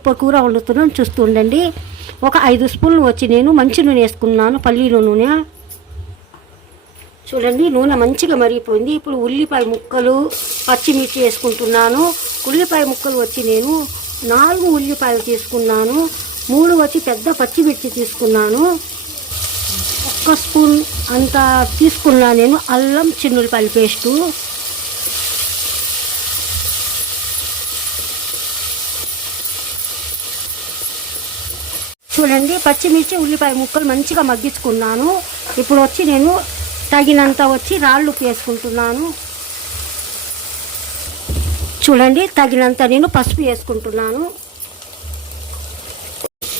Super కూర వండుతున్నాను చూస్తూ ఉండండి. ఒక ఐదు స్పూన్లు వచ్చి నేను మంచి నూనె వేసుకున్నాను పల్లీల నూనె. చూడండి నూనె మంచిగా మరిగిపోయింది. ఇప్పుడు ఉల్లిపాయ ముక్కలు పచ్చిమిర్చి వేసుకుంటున్నాను. ఉల్లిపాయ ముక్కలు వచ్చి నేను నాలుగు ఉల్లిపాయలు తీసుకున్నాను. మూడు వచ్చి పెద్ద పచ్చిమిర్చి తీసుకున్నాను. ఒక్క స్పూన్ అంత తీసుకున్నాను నేను అల్లం చిన్నులపాయల పేస్టు. చూడండి. పచ్చిమిర్చి ఉల్లిపాయ ముక్కలు మంచిగా మగ్గించుకున్నాను. ఇప్పుడు వచ్చి నేను తగినంత వచ్చి రాళ్ళు వేసుకుంటున్నాను. చూడండి తగినంత నేను పసుపు వేసుకుంటున్నాను.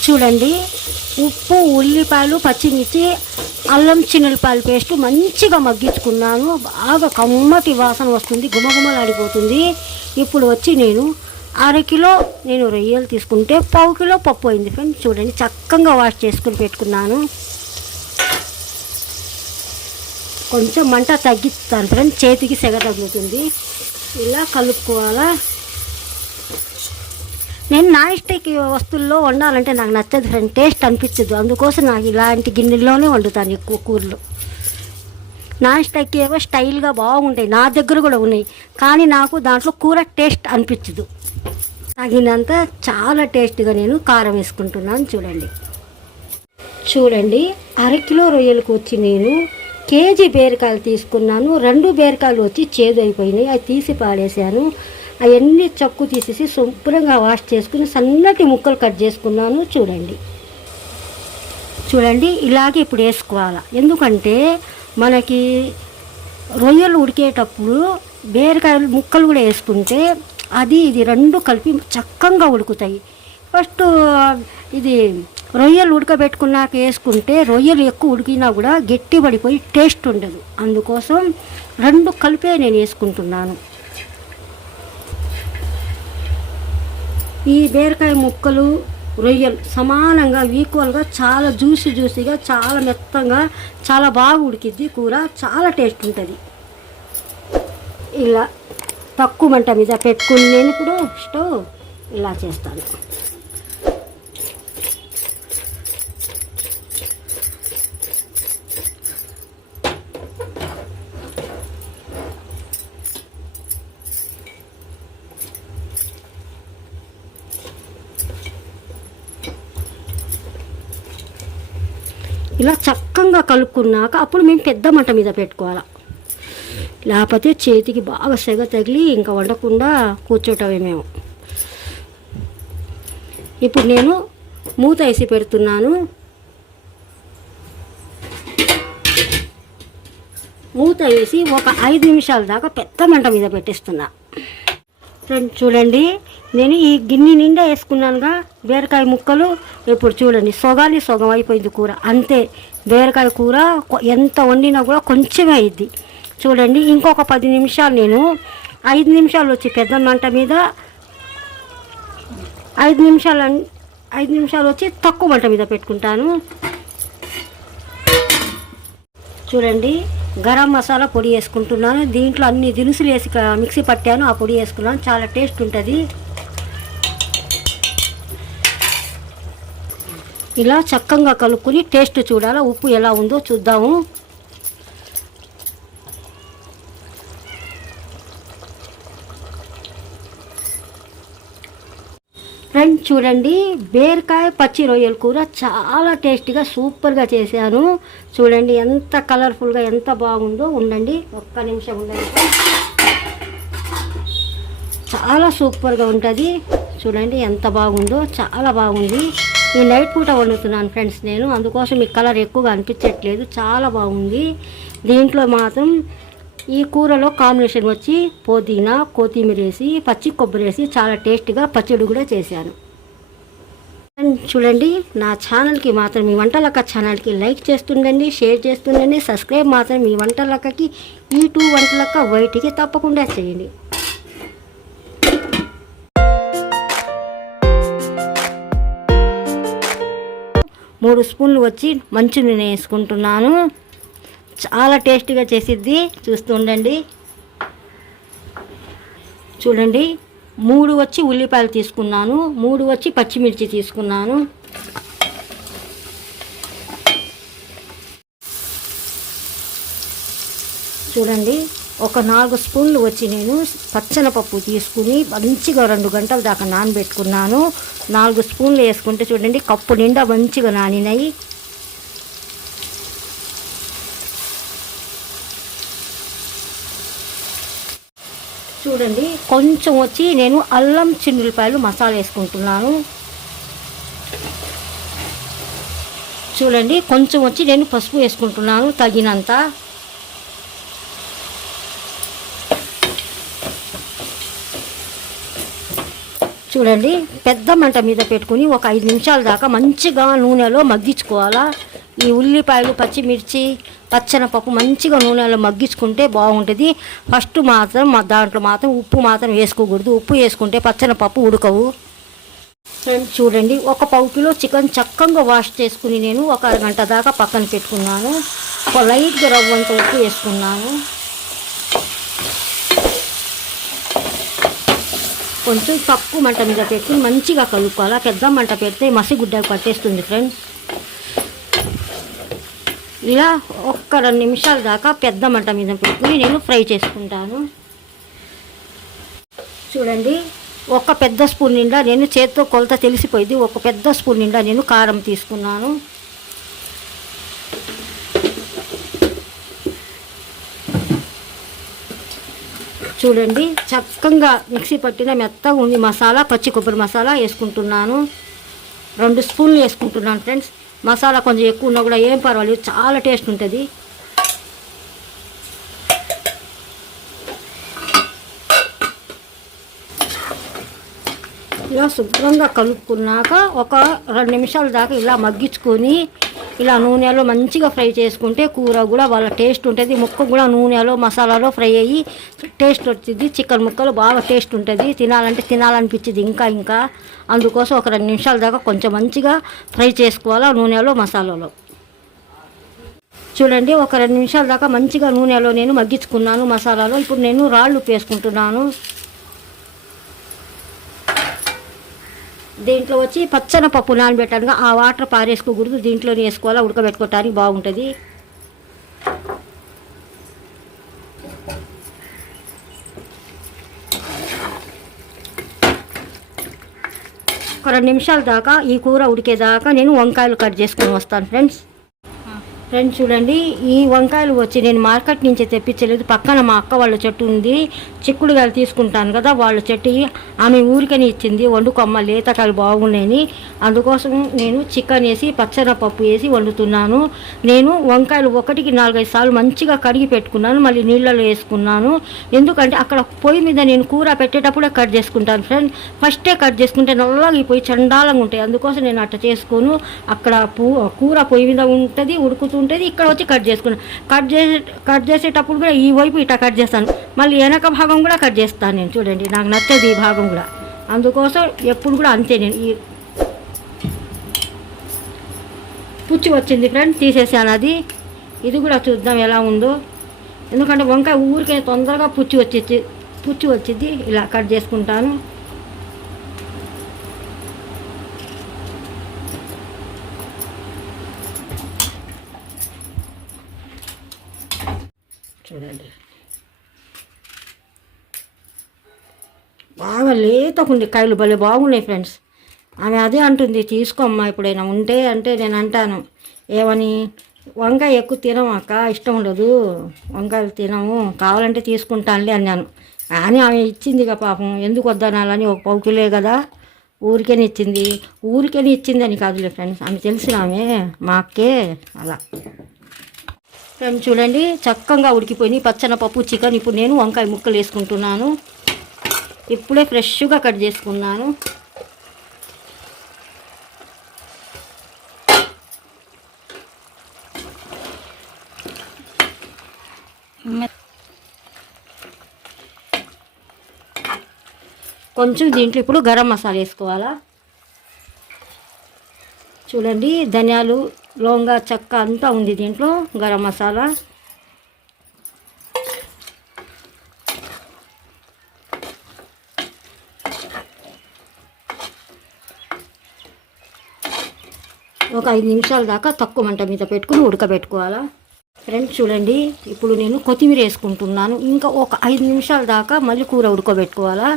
చూడండి ఉప్పు ఉల్లిపాయలు పచ్చిమిర్చి అల్లం చిన్నులపాయల పేస్ట్ మంచిగా మగ్గించుకున్నాను. బాగా కమ్మటి వాసన వస్తుంది గుమగుమలాడిపోతుంది ఇప్పుడు వచ్చి నేను అరకిలో నేను రొయ్యలు తీసుకుంటే పావు కిలో పప్పు అయింది ఫ్రెండ్స్ చూడండి చక్కగా వాష్ చేసుకుని పెట్టుకున్నాను. కొంచెం మంట తగ్గిస్తాను ఫ్రెండ్స్ చేతికి సెగ తగ్గుతుంది ఇలా కలుపుకోవాలా? నేను నాన్ స్టిక్ వస్తువుల్లో వండాలంటే నాకు నచ్చదు ఫ్రెండ్ టేస్ట్ అనిపించదు. అందుకోసం నాకు ఇలాంటి గిన్నెల్లోనే వండుతాను ఎక్కువ కూరలు. నాన్ స్టిక్ ఏవో స్టైల్గా బాగుంటాయి. నా దగ్గర కూడా ఉన్నాయి. కానీ నాకు దాంట్లో కూర టేస్ట్ అనిపించదు. తగినంత చాలా టేస్ట్గా నేను కారం వేసుకుంటున్నాను. చూడండి. చూడండి. అరకిలో రొయ్యలకు వచ్చి నేను కేజీ బీరకాయలు తీసుకున్నాను. రెండు బీరకాయలు వచ్చి చేదు అయిపోయినాయి అవి తీసి పాడేశాను. అవన్నీ చక్కు తీసేసి శుభ్రంగా వాష్ చేసుకుని సన్నటి ముక్కలు కట్ చేసుకున్నాను. చూడండి. చూడండి. ఇలాగే ఇప్పుడు వేసుకోవాలి. ఎందుకంటే మనకి రొయ్యలు ఉడికేటప్పుడు బీరకాయలు ముక్కలు కూడా వేసుకుంటే అది ఇది రెండు కలిపి చక్కగా ఉడుకుతాయి. ఫస్ట్ ఇది రొయ్యలు ఉడకబెట్టుకున్నాక వేసుకుంటే రొయ్యలు ఎక్కువ ఉడికినా కూడా గట్టి పడిపోయి టేస్ట్ ఉండదు. అందుకోసం రెండు కలిపే నేను వేసుకుంటున్నాను. ఈ బీరకాయ ముక్కలు రొయ్యలు సమానంగా ఈక్వల్గా చాలా జ్యూసీ జ్యూసీగా చాలా మెత్తంగా చాలా బాగా ఉడికిద్ది కూర చాలా టేస్ట్ ఉంటుంది. ఇలా తక్కువ మంట మీద పెట్టుకుని నేను ఇప్పుడు స్టవ్ ఇలా చేస్తాను. ఇలా చక్కగా కలుపుకున్నాక అప్పుడు మేము పెద్ద మంట మీద పెట్టుకోవాలి. లేకపోతే చేతికి బాగా సెగ తగిలి ఇంకా వండకుండా కూర్చోటమే మేము. ఇప్పుడు నేను మూత వేసి పెడుతున్నాను. మూత వేసి ఒక ఐదు నిమిషాల దాకా పెద్ద మంట మీద పెట్టేస్తున్నా. ఫ్రెండ్ చూడండి నేను ఈ గిన్నె నిండా వేసుకున్నానుగా బీరకాయ ముక్కలు. ఇప్పుడు చూడండి సొగాలి సొగం అయిపోయింది కూర. అంతే బీరకాయ కూర ఎంత వండినా కూడా కొంచెమే అయింది చూడండి ఇంకొక పది నిమిషాలు నేను ఐదు నిమిషాలు వచ్చి పెద్ద మంట మీద ఐదు నిమిషాలు ఐదు నిమిషాలు వచ్చి తక్కువ మంట మీద పెట్టుకుంటాను. చూడండి గరం మసాలా పొడి వేసుకుంటున్నాను. దీంట్లో అన్ని దినుసులు వేసి మిక్సీ పట్టాను ఆ పొడి వేసుకున్నాను. చాలా టేస్ట్ ఉంటుంది. ఇలా చక్కగా కలుపుకుని టేస్ట్ చూడాలా ఉప్పు ఎలా ఉందో చూద్దాము. ఫ్రెండ్స్ చూడండి బీరకాయ పచ్చి రొయ్యల కూర చాలా టేస్టీగా సూపర్గా చేశాను. చూడండి ఎంత కలర్ఫుల్గా ఎంత బాగుందో ఉండండి. ఒక్క నిమిషం ఉండండి. చాలా సూపర్గా ఉంటుంది. చూడండి ఎంత బాగుందో చాలా బాగుంది. ఈ నైట్ పూట వండుతున్నాను ఫ్రెండ్స్ నేను. అందుకోసం ఈ కలర్ ఎక్కువగా అనిపించట్లేదు. చాలా బాగుంది. దీంట్లో మాత్రం ఈ కూరలో కాంబినేషన్ వచ్చి పుదీనా కొత్తిమీర వేసి పచ్చి కొబ్బరి వేసి చాలా టేస్టీగా పచ్చడి కూడా చేశాను చూడండి నా ఛానల్కి మాత్రం మీ వంటలక్క ఛానల్కి లైక్ చేస్తుండండి షేర్ చేస్తుండండి సబ్స్క్రైబ్ మాత్రం మీ వంటలక్కకి ఈ టూ వంటలక్క వైట్కి తప్పకుండా చేయండి. మూడు స్పూన్లు వచ్చి మంచి నూనె వేసుకుంటున్నాను. చాలా టేస్టీగా చేసిద్ది. చూస్తూ ఉండండి. చూడండి. మూడు వచ్చి ఉల్లిపాయలు తీసుకున్నాను. మూడు వచ్చి పచ్చిమిర్చి తీసుకున్నాను. చూడండి. ఒక నాలుగు స్పూన్లు వచ్చి నేను పచ్చనపప్పు తీసుకుని మంచిగా రెండు గంటల దాకా నానబెట్టుకున్నాను. నాలుగు స్పూన్లు వేసుకుంటే చూడండి కప్పు నిండా మంచిగా నానినాయి. చూడండి కొంచెం వచ్చి నేను అల్లం చిన్నులపాయలు మసాలా వేసుకుంటున్నాను. చూడండి కొంచెం వచ్చి నేను పసుపు వేసుకుంటున్నాను తగినంత. చూడండి పెద్ద మంట మీద పెట్టుకుని ఒక ఐదు నిమిషాల దాకా మంచిగా నూనెలో మగ్గించుకోవాలా. ఈ ఉల్లిపాయలు పచ్చిమిర్చి పచ్చనపప్పు మంచిగా నూనెలో మగ్గించుకుంటే బాగుంటుంది. ఫస్ట్ మాత్రం మా దాంట్లో మాత్రం ఉప్పు మాత్రం వేసుకోకూడదు. ఉప్పు వేసుకుంటే పచ్చనపప్పు ఉడకవు. ఫ్రెండ్స్ చూడండి ఒక పావు కిలో చికెన్ చక్కగా వాష్ చేసుకుని నేను ఒక అరగంట దాకా పక్కన పెట్టుకున్నాను. ఒక లైట్గా రవ్వంత ఉప్పు వేసుకున్నాను. కొంచెం తక్కువ మంట మీద పెట్టి మంచిగా కలుపుకోవాలి. పెద్ద మంట పెడితే మసిగుడ్డ పట్టేస్తుంది ఫ్రెండ్స్ ఇలా ఒక్క రెండు నిమిషాల దాకా పెద్ద మంట మీద పెట్టుకుని నేను ఫ్రై చేసుకుంటాను. చూడండి ఒక పెద్ద స్పూన్ నిండా నేను చేత్తో కొలత తెలిసిపోయింది. ఒక పెద్ద స్పూన్ నిండా నేను కారం తీసుకున్నాను. చూడండి చక్కగా మిక్సీ పట్టిన మెత్తగా ఉంది మసాలా పచ్చి కొబ్బరి మసాలా వేసుకుంటున్నాను. రెండు స్పూన్లు వేసుకుంటున్నాను ఫ్రెండ్స్. మసాలా కొంచెం ఎక్కువ ఉన్నా కూడా ఏం పర్వాలేదు చాలా టేస్ట్ ఉంటుంది. ఇలా శుభ్రంగా కలుపుకున్నాక ఒక రెండు నిమిషాల దాకా ఇలా మగ్గించుకొని ఇలా నూనెలో మంచిగా ఫ్రై చేసుకుంటే కూర కూడా వాళ్ళ టేస్ట్ ఉంటుంది. ముక్క కూడా నూనెలో మసాలాలో ఫ్రై అయ్యి టేస్ట్ వచ్చింది చికెన్ ముక్కలు బాగా టేస్ట్ ఉంటుంది. తినాలంటే తినాలనిపించింది ఇంకా ఇంకా. అందుకోసం ఒక రెండు నిమిషాల దాకా కొంచెం మంచిగా ఫ్రై చేసుకోవాలా నూనెలో మసాలాలో. చూడండి ఒక రెండు నిమిషాల దాకా మంచిగా నూనెలో నేను మగ్గించుకున్నాను మసాలాలో. ఇప్పుడు నేను రాళ్ళు వేసుకుంటున్నాను దీంట్లో వచ్చి పచ్చన పప్పు నానబెట్టాను ఆ వాటర్ పారేసుకోకూడదు దీంట్లోనే వేసుకోవాలా ఉడకబెట్టుకోవటానికి బాగుంటుంది. ఒక రెండు నిమిషాల దాకా ఈ కూర ఉడికేదాకా నేను వంకాయలు కట్ చేసుకొని వస్తాను ఫ్రెండ్స్. ఫ్రెండ్స్ చూడండి ఈ వంకాయలు వచ్చి నేను మార్కెట్ నుంచి తెప్పించలేదు. పక్కన మా అక్క వాళ్ళ చెట్టు ఉంది. చిక్కుడుకాయలు తీసుకుంటాను కదా వాళ్ళ చెట్టు ఆమె ఊరికని ఇచ్చింది. వండుకొమ్మ లేతకాయలు బాగున్నాయని. అందుకోసం నేను చికెన్ వేసి పచ్చనపప్పు వేసి వండుతున్నాను. నేను వంకాయలు ఒకటికి నాలుగైదు సార్లు మంచిగా కడిగి పెట్టుకున్నాను. మళ్ళీ నీళ్ళలో వేసుకున్నాను. ఎందుకంటే అక్కడ పొయ్యి మీద నేను కూర పెట్టేటప్పుడే కట్ చేసుకుంటాను ఫ్రెండ్ ఫస్టే కట్ చేసుకుంటే నల్లగా పోయి పొయ్యి చండాలంగా ఉంటాయి. అందుకోసం నేను అట్ట చేసుకోను. అక్కడ పూ కూర పొయ్యి మీద ఉంటుంది ఉంటుంది ఇక్కడ వచ్చి కట్ చేసుకున్నాను కట్ చేసే కట్ చేసేటప్పుడు కూడా ఈ వైపు ఇట్లా కట్ చేస్తాను. మళ్ళీ వెనక భాగం కూడా కట్ చేస్తాను నేను చూడండి నాకు నచ్చదు ఈ భాగం కూడా. అందుకోసం ఎప్పుడు కూడా అంతే నేను ఈ పుచ్చి వచ్చింది ఫ్రెండ్ తీసేసాను అది. ఇది కూడా చూద్దాం ఎలా ఉందో. ఎందుకంటే వంకాయ ఊరికే తొందరగా పుచ్చి వచ్చి పుచ్చి వచ్చింది ఇలా కట్ చేసుకుంటాను చూడండి బాగా లేతకుంది. కాయలు భలే బాగున్నాయి ఫ్రెండ్స్. ఆమె అదే అంటుంది తీసుకోమ్మా ఇప్పుడైనా ఉంటే అంటే నేను అంటాను. ఏమని? వంకాయ ఎక్కువ తినము అక్క? ఇష్టం ఉండదు. వంకాయలు తినము. కావాలంటే తీసుకుంటానులే అన్నాను. కానీ ఆమె ఇచ్చిందిగా పాపం. ఎందుకు వద్దనాలని ఒక పౌకిలే కదా. ఊరికేనే ఇచ్చింది. ఊరికేనే ఇచ్చింది అని కాదులే ఫ్రెండ్స్. ఆమె తెలిసిన ఆమె మా అక్కే అలా. ఫ్రెండ్స్ చూడండి చక్కగా ఉడికిపోయి పచ్చన పప్పు చికెన్. ఇప్పుడు నేను వంకాయ ముక్కలు వేసుకుంటున్నాను. ఇప్పుడే ఫ్రెష్గా కట్ చేసుకున్నాను. కొంచెం దీంట్లో ఇప్పుడు గరం మసాలా వేసుకోవాలా? చూడండి ధనియాలు లవంగా చెక్క అంతా ఉంది దీంట్లో గరం మసాలా. ఒక ఐదు నిమిషాల దాకా తక్కువ మంట మీద పెట్టుకుని ఉడకబెట్టుకోవాలా? ఫ్రెండ్స్ చూడండి ఇప్పుడు నేను కొత్తిమీర వేసుకుంటున్నాను. ఇంకా ఒక ఐదు నిమిషాల దాకా మళ్ళీ కూర ఉడకబెట్టుకోవాలా?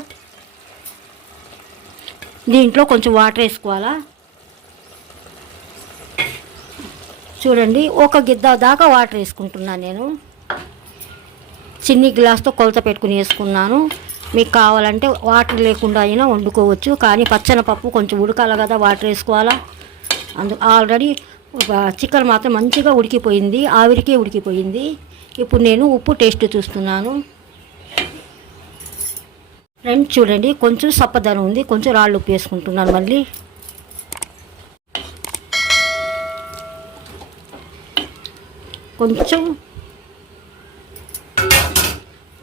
దీంట్లో కొంచెం వాటర్ వేసుకోవాలా? చూడండి ఒక గిద్ద దాకా వాటర్ వేసుకుంటున్నాను నేను. చిన్ని గ్లాస్తో కొలత పెట్టుకుని వేసుకున్నాను. మీకు కావాలంటే వాటర్ లేకుండా అయినా వండుకోవచ్చు. కానీ పచ్చనపప్పు కొంచెం ఉడకాలి కదా వాటర్ వేసుకోవాలా? అందు ఆల్రెడీ చికెన్ మాత్రం మంచిగా ఉడికిపోయింది ఆవిరికే ఉడికిపోయింది. ఇప్పుడు నేను ఉప్పు టేస్ట్ చూస్తున్నాను. ఫ్రెండ్స్ చూడండి కొంచెం సప్పదనం ఉంది కొంచెం రాళ్ళు ఉప్పు వేసుకుంటున్నాను మళ్ళీ. కొంచెం.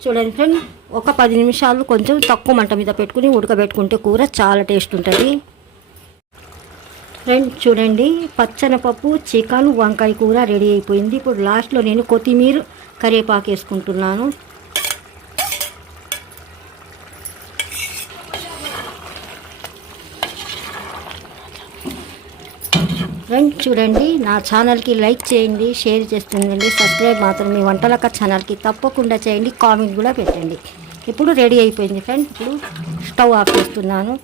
చూడండి ఫ్రెండ్ ఒక పది నిమిషాలు కొంచెం తక్కువ మంట మీద పెట్టుకుని ఉడకబెట్టుకుంటే కూర చాలా టేస్ట్ ఉంటుంది. ఫ్రెండ్ చూడండి పచ్చనపప్పు చికెన్ వంకాయ కూర రెడీ అయిపోయింది. ఇప్పుడు లాస్ట్లో నేను కొత్తిమీర కరివేపాకు వేసుకుంటున్నాను. ఫ్రెండ్ చూడండి నా ఛానల్కి లైక్ చేయండి షేర్ చేస్తుందండి సబ్స్క్రైబ్ మాత్రం మీ వంటలక్క ఛానల్కి తప్పకుండా చేయండి కామెంట్ కూడా పెట్టండి. ఇప్పుడు రెడీ అయిపోయింది ఫ్రెండ్ ఇప్పుడు స్టవ్ ఆఫ్ చేస్తున్నాను.